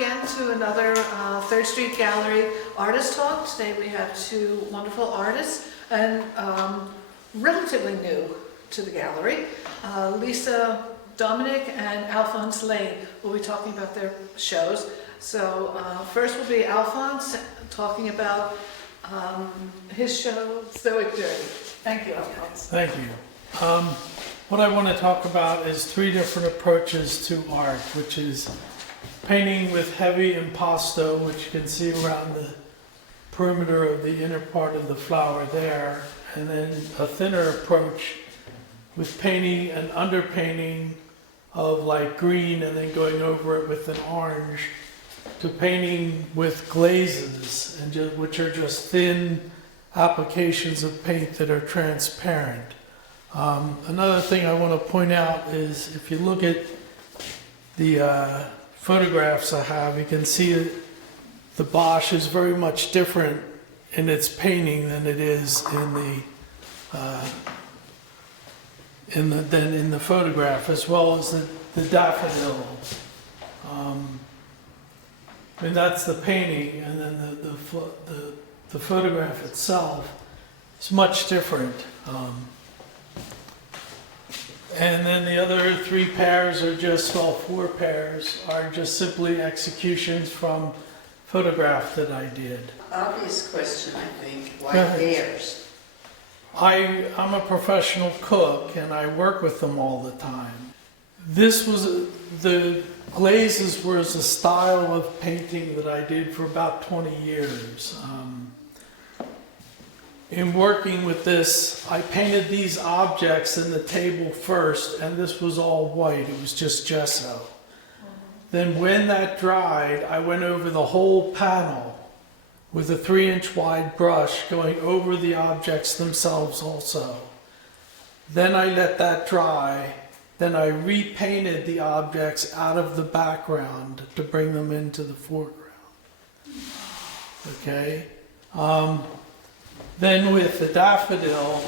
again to another 3rd Street Gallery Artist Talk. Today we have two wonderful artists and relatively new to the gallery. Lisa Domenic and Alphonse Lane will be talking about their shows. So first will be Alphonse talking about his show, Stoic Dirty. Thank you, Alphonse. Thank you. What I want to talk about is 3 different approaches to art, which is painting with heavy impasto, which you can see around the perimeter of the inner part of the flower there, and then a thinner approach with painting and underpainting of light green and then going over it with an orange, to painting with glazes, and which are just thin applications of paint that are transparent. Another thing I want to point out is if you look at the photographs I have, you can see that the Bosch is very much different in its painting than it is in the photograph, as well as the daffodil. And that's the painting, and then the photograph itself is much different. And then the other 3 pairs are just, well, 4 pairs are just simply executions from photograph that I did. Obvious question, I think. Why bears? I'm a professional cook and I work with them all the time. The glazes was a style of painting that I did for about 20 years. In working with this, I painted these objects in the table first, and this was all white. It was just gesso. Then when that dried, I went over the whole panel with a 3-inch wide brush, going over the objects themselves also. Then I let that dry. Then I repainted the objects out of the background to bring them into the foreground. Okay? Then with the daffodil,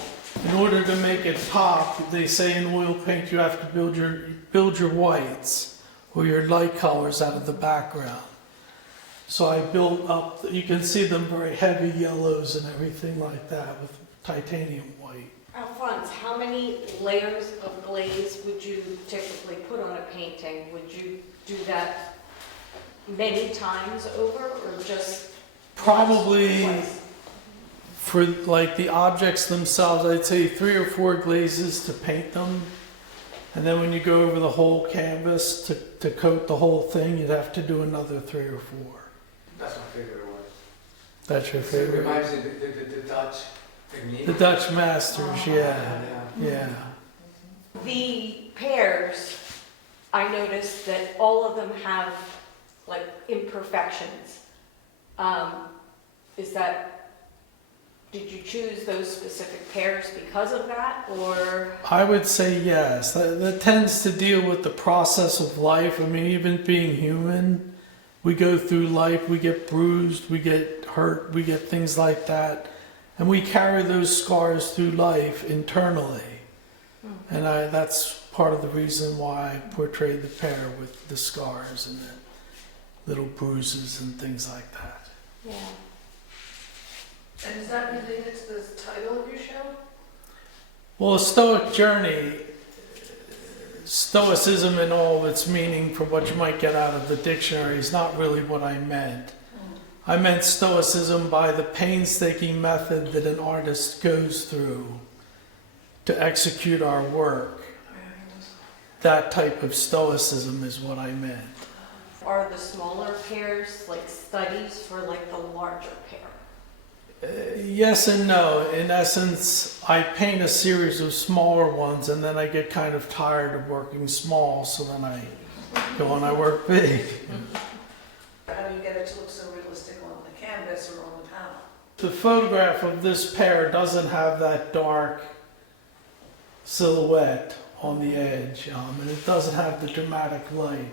in order to make it pop, they say in oil paint you have to build your whites or your light colors out of the background. So I built up, you can see them very heavy yellows and everything like that with titanium white. Alphonse, how many layers of glaze would you typically put on a painting? Would you do that many times over, or just Probably once? for like the objects themselves, I'd say 3 or 4 glazes to paint them. And then when you go over the whole canvas to coat the whole thing, you'd have to do another 3 or 4. That's my favorite one. That's your It favorite? reminds me of the Dutch technique. The Dutch masters, yeah. Yeah. The pears, I noticed that all of them have like imperfections. Did you choose those specific pears because of that, or? I would say yes. That tends to deal with the process of life. I mean, even being human, we go through life, we get bruised, we get hurt, we get things like that. And we carry those scars through life internally. And that's part of the reason why I portrayed the pear with the scars and the little bruises and things like that. Yeah. And is that related to the title of your show? Well, a Stoic journey, Stoicism in all of its meaning for what you might get out of the dictionary is not really what I meant. I meant Stoicism by the painstaking method that an artist goes through to execute our work. That type of Stoicism is what I meant. Are the smaller pears like studies for like the larger pear? Yes and no. In essence, I paint a series of smaller ones and then I get kind of tired of working small, so then I go and I work big. How do you get it to look so realistic on the canvas or on the panel? The photograph of this pear doesn't have that dark silhouette on the edge, and it doesn't have the dramatic light.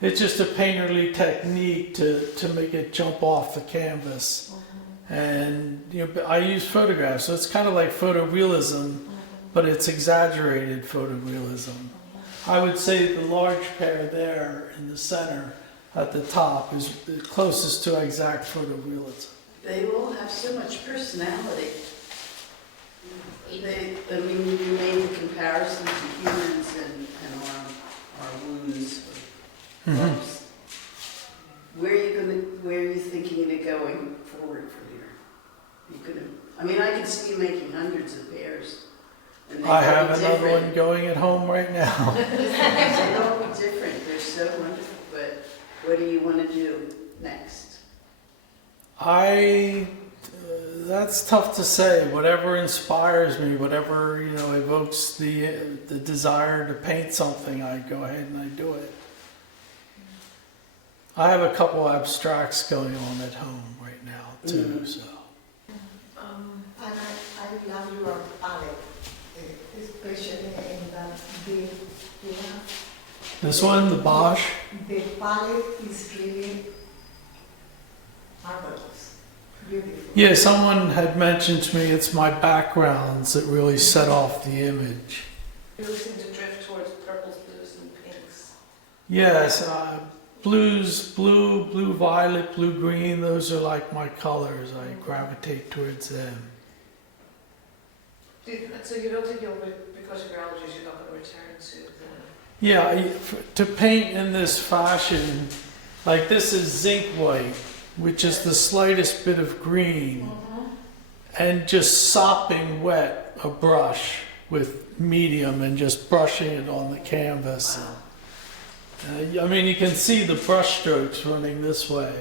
It's just a painterly technique to make it jump off the canvas. And I use photographs, so it's kind of like photorealism, but it's exaggerated photorealism. I would say the large pear there in the center at the top is the closest to exact photorealism. They all have so much personality. I mean, you made the comparison to humans and our wounds. Mhm. Where are you thinking of it going forward from here? You could, I mean, I can see you making hundreds of pairs. And they I all have be another different. one going at home right now. They all be different, they're so wonderful, but what do you want to do next? That's tough to say. Whatever inspires me, whatever, evokes the desire to paint something, I go ahead and I do it. I have a couple abstracts going on at home right now too, so. And I love your palette, especially in the big, This one, the Bosch. the palette is really marvelous, beautiful. Yeah, someone had mentioned to me it's my backgrounds that really set off the image. You really seem to drift towards purples, blues, and pinks. Yes, blue, violet, blue, green, those are like my colors. I gravitate towards them. So you don't think because of your allergies, you're not going to return to the... Yeah, to paint in this fashion, like this is zinc white, which is the slightest bit of green, and just sopping wet a brush with medium and just brushing it on the canvas. I mean, you can see the brush strokes running this way.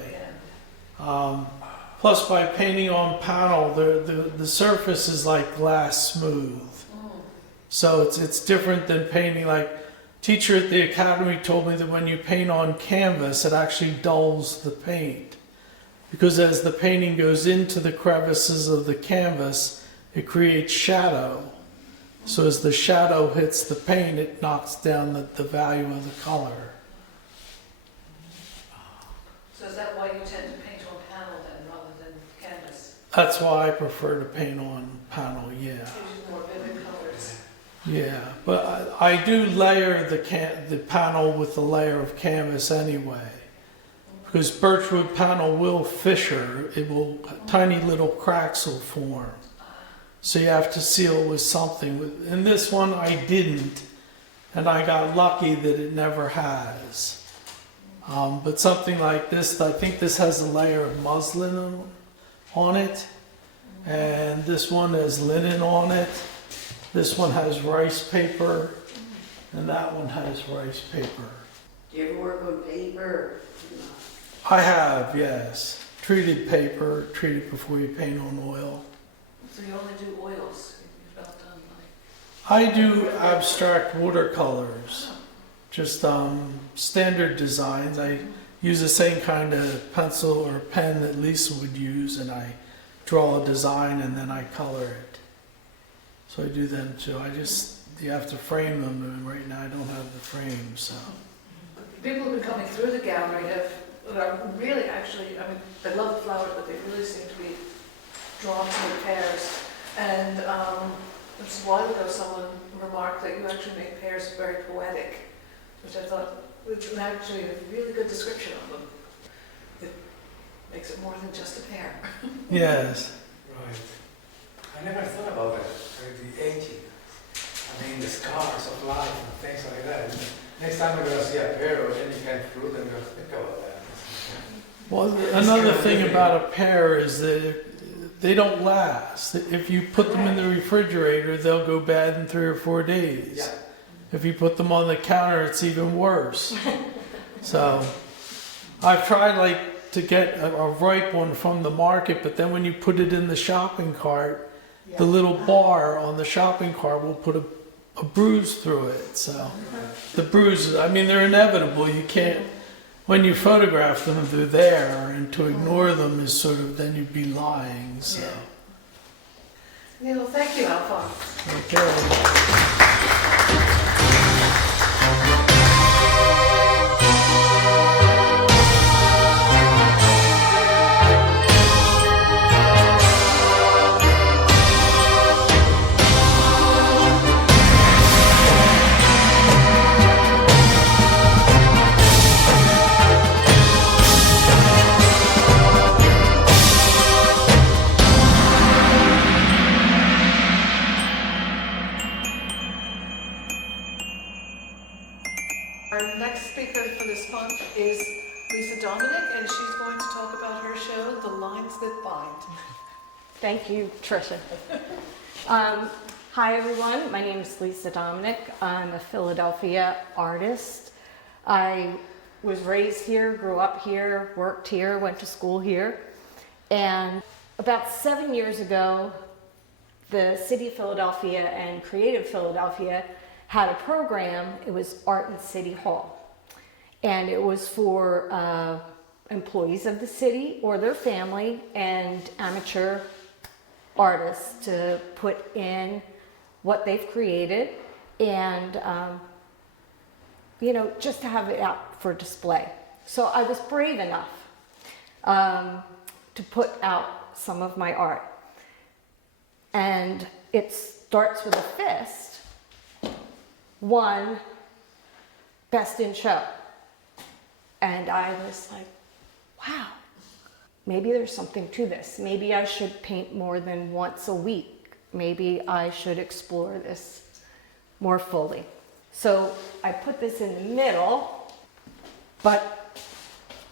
Plus, by painting on panel, the surface is like glass smooth. So it's different than painting. Like, teacher at the academy told me that when you paint on canvas, it actually dulls the paint. Because as the painting goes into the crevices of the canvas, it creates shadow. So as the shadow hits the paint, it knocks down the value of the color. So is that why you tend to paint on panel then, rather than canvas? That's why I prefer to paint on panel, yeah. Gives you more vivid colors. Yeah, but I do layer the panel with the layer of canvas anyway. Because birchwood panel will fissure, tiny little cracks will form. So you have to seal it with something. In this one I didn't, and I got lucky that it never has. But something like this, I think this has a layer of muslin on it, and this one has linen on it. This one has rice paper, and that one has rice paper. Do you ever work on paper? I have, yes. Treated paper, treated before you paint on oil. So you only do oils? You've not done I do abstract watercolors, just standard designs. I use the same kind of pencil or pen that Lisa would use, and I draw a design and then I color it. So I do them too. You have to frame them, and right now I don't have the frame, so. People who've been coming through the gallery are really actually, I mean, they love the flowers, but they really seem to be drawn to the pears. And just a while ago, someone remarked that you actually make pears very poetic, which I thought was actually a really good description of them. It makes it more than just a pear. Yes. Right. I never thought about that, the aging. I mean, the scars of life and things like that. Next time I'm going to see a pear or any kind of fruit, I'm going to think about that. Well, another thing about a pear is that they don't last. If you put them in the refrigerator, they'll go bad in 3 or 4 days. Yeah. If you put them on the counter, it's even worse. So I've tried to get a ripe one from the market, but then when you put it in the shopping cart, the little bar on the shopping cart will put a bruise through it. So the bruises, I mean, they're inevitable. You can't, when you photograph them, they're there, and to ignore them is sort of, then you'd be lying. So. Well, thank you, Alphonse. Okay. Our next speaker for this month is Lisa Domenic, and she's going to talk about her show, The Lines That Bind. Thank you, Tricia. Hi, everyone. My name is Lisa Domenic. I'm a Philadelphia artist. I was raised here, grew up here, worked here, went to school here. And about 7 years ago, the City of Philadelphia and Creative Philadelphia had a program. It was Art in City Hall. And it was for employees of the city or their family and amateur artists to put in what they've created and, just to have it out for display. So I was brave enough to put out some of my art. And it starts with a fist, won Best in Show. And I was like, wow, maybe there's something to this. Maybe I should paint more than once a week. Maybe I should explore this more fully. So I put this in the middle, but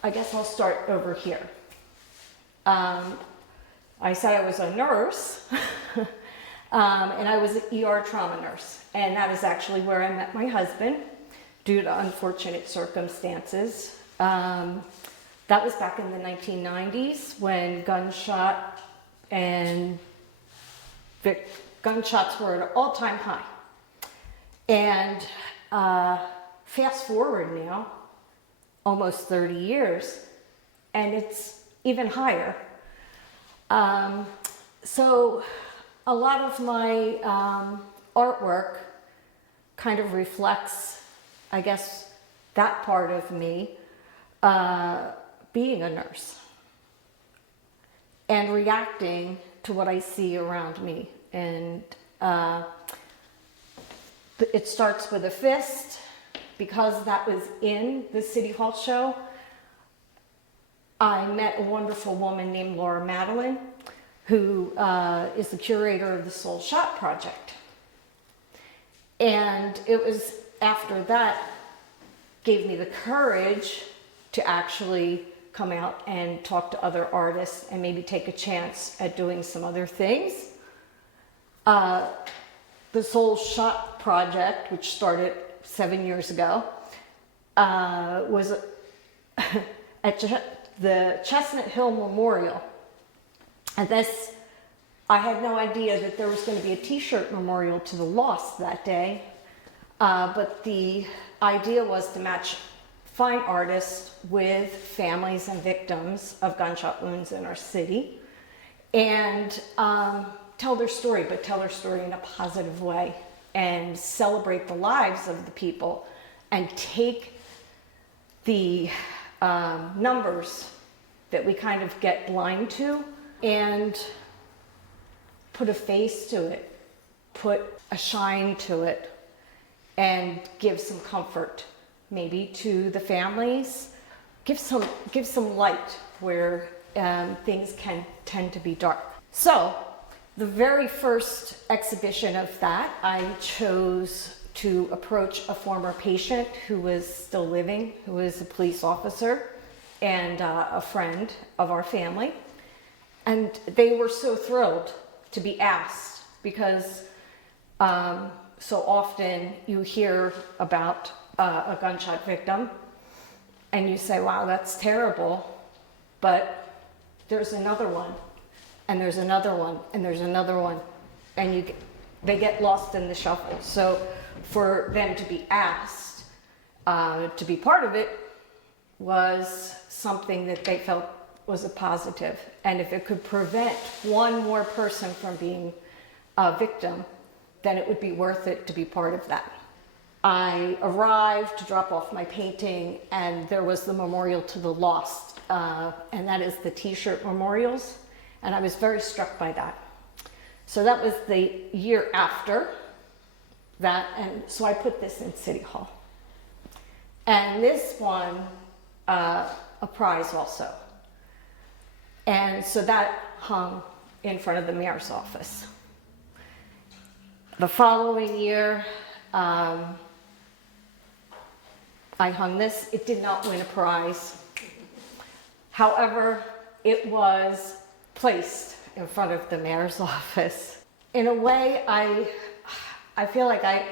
I guess I'll start over here. I said I was a nurse, and I was an ER trauma nurse. And that is actually where I met my husband due to unfortunate circumstances. That was back in the 1990s when gunshots were at an all-time high. And fast forward now, almost 30 years, and it's even higher. So a lot of my artwork kind of reflects, I guess, that part of me being a nurse and reacting to what I see around me. And it starts with a fist. Because that was in the City Hall show, I met a wonderful woman named Laura Madeline, who is the curator of the Soul Shot Project. And it was after that gave me the courage to actually come out and talk to other artists and maybe take a chance at doing some other things. The Soul Shot Project, which started 7 years ago, was at the Chestnut Hill Memorial. And this, I had no idea that there was going to be a t-shirt memorial to the lost that day. But the idea was to match fine artists with families and victims of gunshot wounds in our city and tell their story, but tell their story in a positive way and celebrate the lives of the people and take the numbers that we kind of get blind to and put a face to it, put a shine to it, and give some comfort maybe to the families, give some light where things can tend to be dark. So the very first exhibition of that, I chose to approach a former patient who was still living, who was a police officer and a friend of our family. And they were so thrilled to be asked because so often you hear about a gunshot victim and you say, wow, that's terrible, but there's another one, and there's another one, and there's another one, and they get lost in the shuffle. So for them to be asked to be part of it was something that they felt was a positive. And if it could prevent one more person from being a victim, then it would be worth it to be part of that. I arrived to drop off my painting, and there was the memorial to the lost, and that is the t-shirt memorials, and I was very struck by that. So that was the year after that, and so I put this in City Hall. And this won a prize also. And so that hung in front of the mayor's office. The following year, I hung this. It did not win a prize. However, it was placed in front of the mayor's office. In a way, I feel like I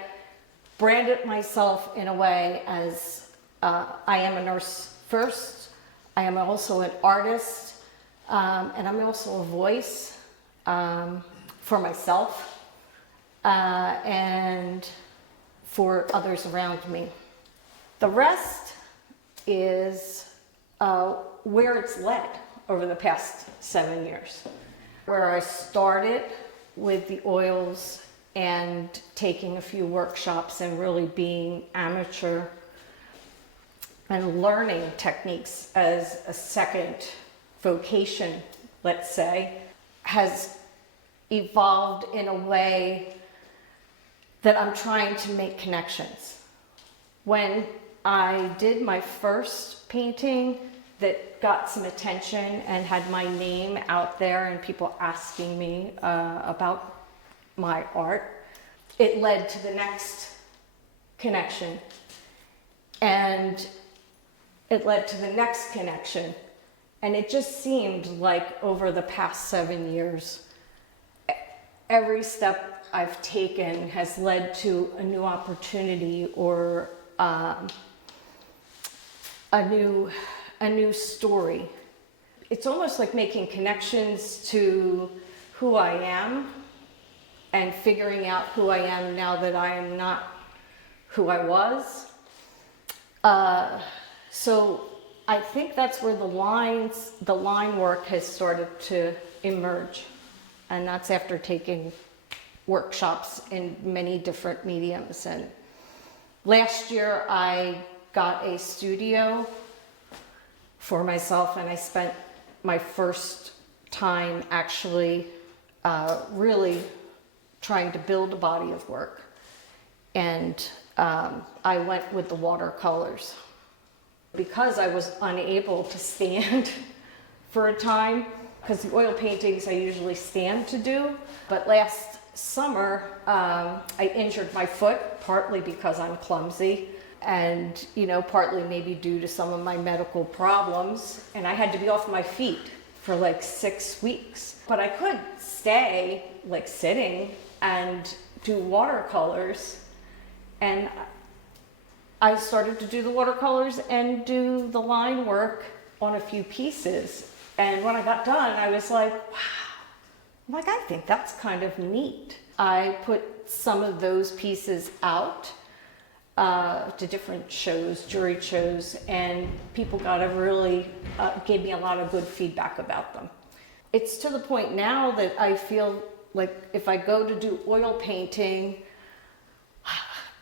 branded myself in a way as I am a nurse first. I am also an artist, and I'm also a voice for myself and for others around me. The rest is where it's led over the past 7 years. Where I started with the oils and taking a few workshops and really being amateur and learning techniques as a second vocation, let's say, has evolved in a way that I'm trying to make connections. When I did my first painting that got some attention and had my name out there and people asking me about my art, it led to the next connection. And it led to the next connection. And it just seemed like over the past 7 years, every step I've taken has led to a new opportunity or a new story. It's almost like making connections to who I am and figuring out who I am now that I am not who I was. So I think that's where the line work has started to emerge. And that's after taking workshops in many different mediums. And last year I got a studio for myself, and I spent my first time actually really trying to build a body of work. And I went with the watercolors. Because I was unable to stand for a time, because the oil paintings I usually stand to do, but last summer I injured my foot, partly because I'm clumsy, and partly maybe due to some of my medical problems, and I had to be off my feet for like 6 weeks. But I could stay like sitting and do watercolors, and I started to do the watercolors and do the line work on a few pieces. And when I got done, I was like, wow, I think that's kind of neat. I put some of those pieces out to different shows, jury shows, and people gave me a lot of good feedback about them. It's to the point now that I feel like if I go to do oil painting,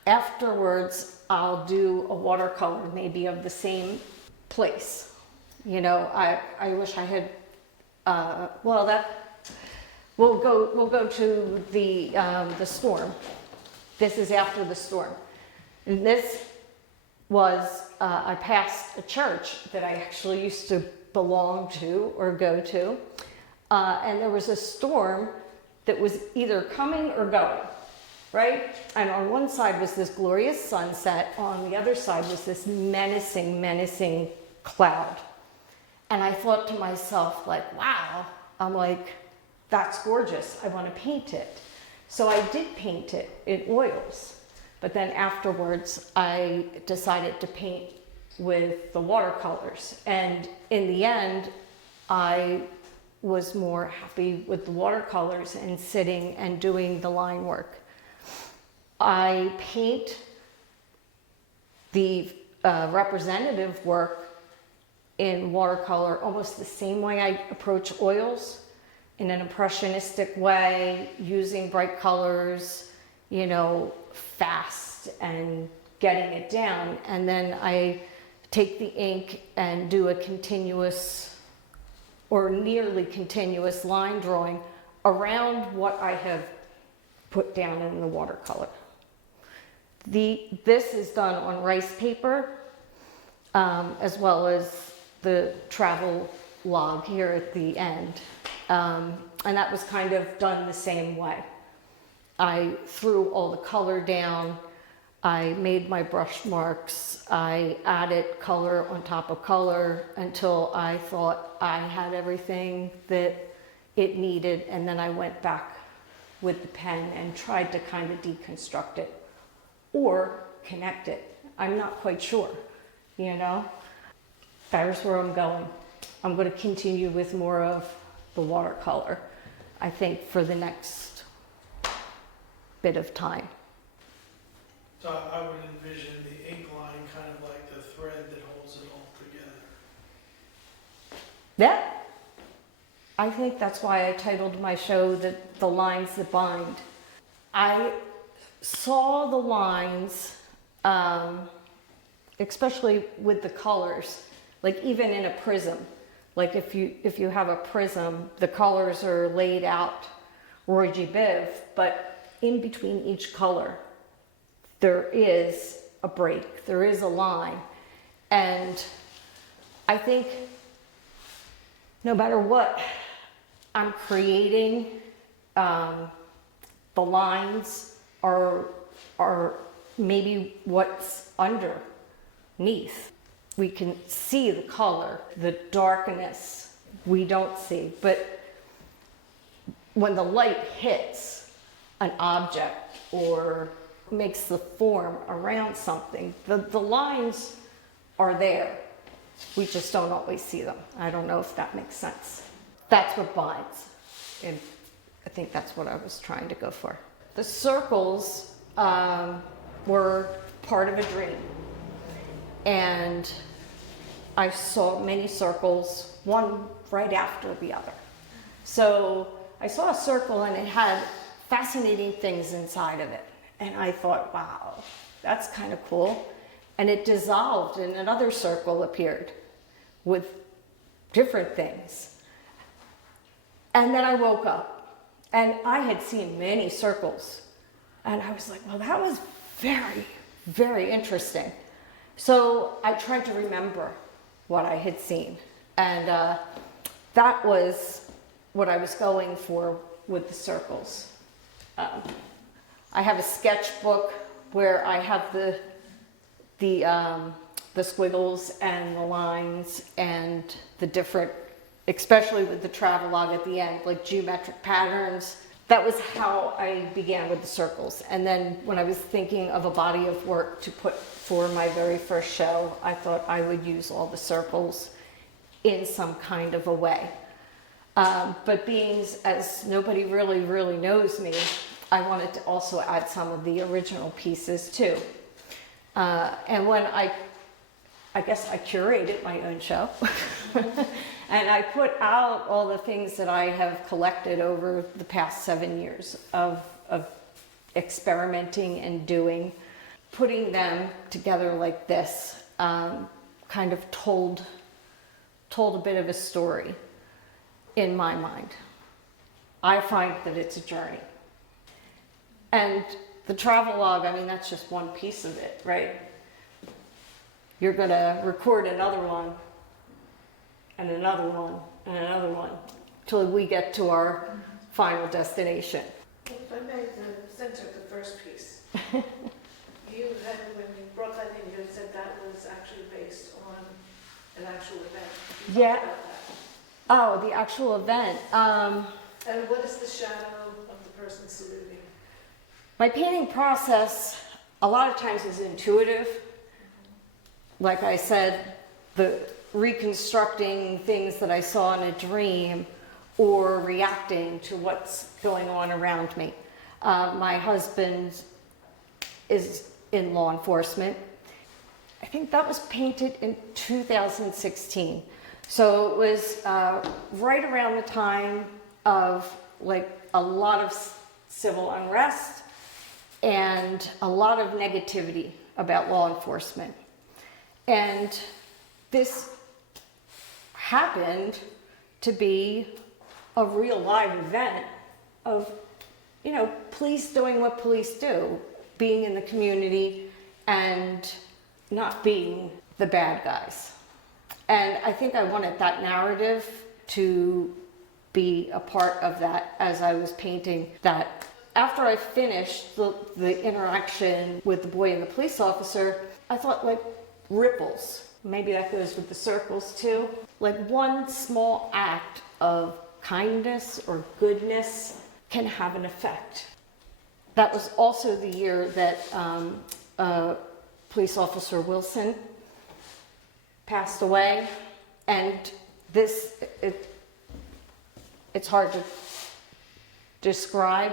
afterwards I'll do a watercolor maybe of the same place. I wish I had, we'll go to the storm. This is after the storm. And this was, I passed a church that I actually used to belong to or go to. And there was a storm that was either coming or going, right? And on one side was this glorious sunset. On the other side was this menacing cloud. And I thought to myself, like, wow, I'm like, that's gorgeous. I want to paint it. So I did paint it in oils. But then afterwards, I decided to paint with the watercolors. And in the end, I was more happy with the watercolors and sitting and doing the line work. I paint the representative work in watercolor almost the same way I approach oils, in an impressionistic way, using bright colors, fast and getting it down. And then I take the ink and do a continuous or nearly continuous line drawing around what I have put down in the watercolor. This is done on rice paper, as well as the travel log here at the end. And that was kind of done the same way. I threw all the color down I made my brush marks. I added color on top of color until I thought I had everything that it needed. And then I went back with the pen and tried to kind of deconstruct it or connect it. I'm not quite sure, you know? There's where I'm going. I'm going to continue with more of the watercolor, I think, for the next bit of time. So I would envision the ink line kind of like the thread that holds it all together. Yeah. I think that's why I titled my show The Lines That Bind. I saw the lines, especially with the colors, like even in a prism. Like if you have a prism, the colors are laid out Roy G. Biv, but in between each color, there is a break, there is a line. And I think no matter what I'm creating, the lines are maybe what's underneath. We can see the color, the darkness we don't see, but when the light hits an object or makes the form around something, the lines are there. We just don't always see them. I don't know if that makes sense. That's what binds. And I think that's what I was trying to go for. The circles were part of a dream. And I saw many circles, one right after the other. So I saw a circle and it had fascinating things inside of it. And I thought, wow, that's kind of cool. And it dissolved and another circle appeared with different things. And then I woke up and I had seen many circles. And I was like, well, that was very, very interesting. So I tried to remember what I had seen. And that was what I was going for with the circles. I have a sketchbook where I have the squiggles and the lines and the different, especially with the travelogue at the end, like geometric patterns. That was how I began with the circles. And then when I was thinking of a body of work to put for my very first show, I thought I would use all the circles in some kind of a way. But being as nobody really knows me, I wanted to also add some of the original pieces too. And when I guess I curated my own show and I put out all the things that I have collected over the past 7 years of experimenting and doing, putting them together like this, kind of told a bit of a story in my mind. I find that it's a journey. And the travelogue, I mean, that's just one piece of it, right? You're gonna record another one, and another one, and another one, till we get to our final destination. If I may, the center, the first piece, you had, when you brought that in, you said that was actually based on an actual event. Can you talk Yeah. about that? Oh, the actual event. And what is the shadow of the person saluting? My painting process, a lot of times, is intuitive. Like I said, the reconstructing things that I saw in a dream or reacting to what's going on around me. My husband is in law enforcement. I think that was painted in 2016. So it was right around the time of like a lot of civil unrest and a lot of negativity about law enforcement. And this happened to be a real live event of, you know, police doing what police do, being in the community and not being the bad guys. And I think I wanted that narrative to be a part of that as I was painting that after I finished the interaction with the boy and the police officer, I thought like ripples. Maybe that goes with the circles too. Like one small act of kindness or goodness can have an effect. That was also the year that Police Officer Wilson passed away, and it's hard to describe,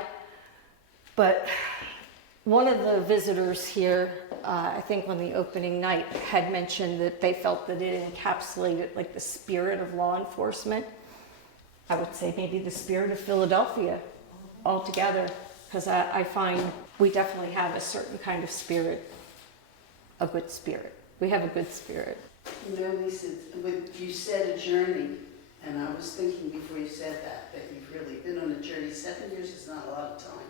but one of the visitors here, I think on the opening night, had mentioned that they felt that it encapsulated like the spirit of law enforcement. I would say maybe the spirit of Philadelphia altogether, because I find we definitely have a certain kind of spirit, a good spirit. We have a good spirit. You know, Lisa, when you said a journey, and I was thinking before you said that you've really been on a journey. 7 years is not a lot of time.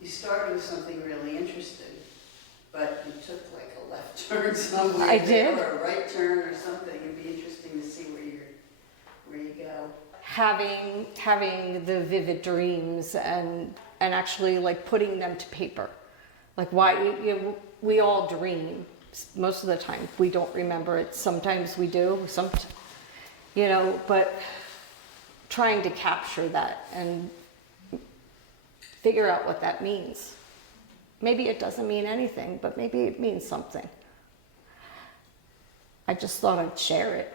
You started with something really interesting, but you took like a left turn somewhere. I did. Or a right turn or something. It'd be interesting to see where you go. Having the vivid dreams and actually like putting them to paper. Like why we all dream. Most of the time we don't remember it. Sometimes we do. But trying to capture that and figure out what that means. Maybe it doesn't mean anything, but maybe it means something. I just thought I'd share it.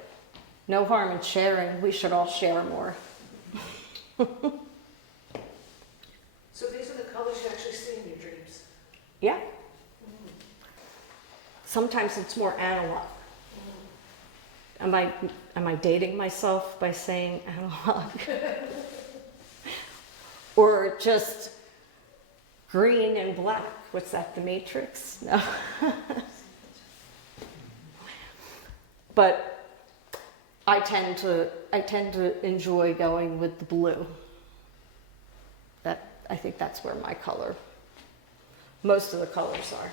No harm in sharing. We should all share more. So these are the colors you actually see in your dreams? Yeah. Sometimes it's more analog. Am I dating myself by saying analog? Or just green and black? What's that, The Matrix? No. But I tend to enjoy going with the blue. I think that's where my color, most of the colors are.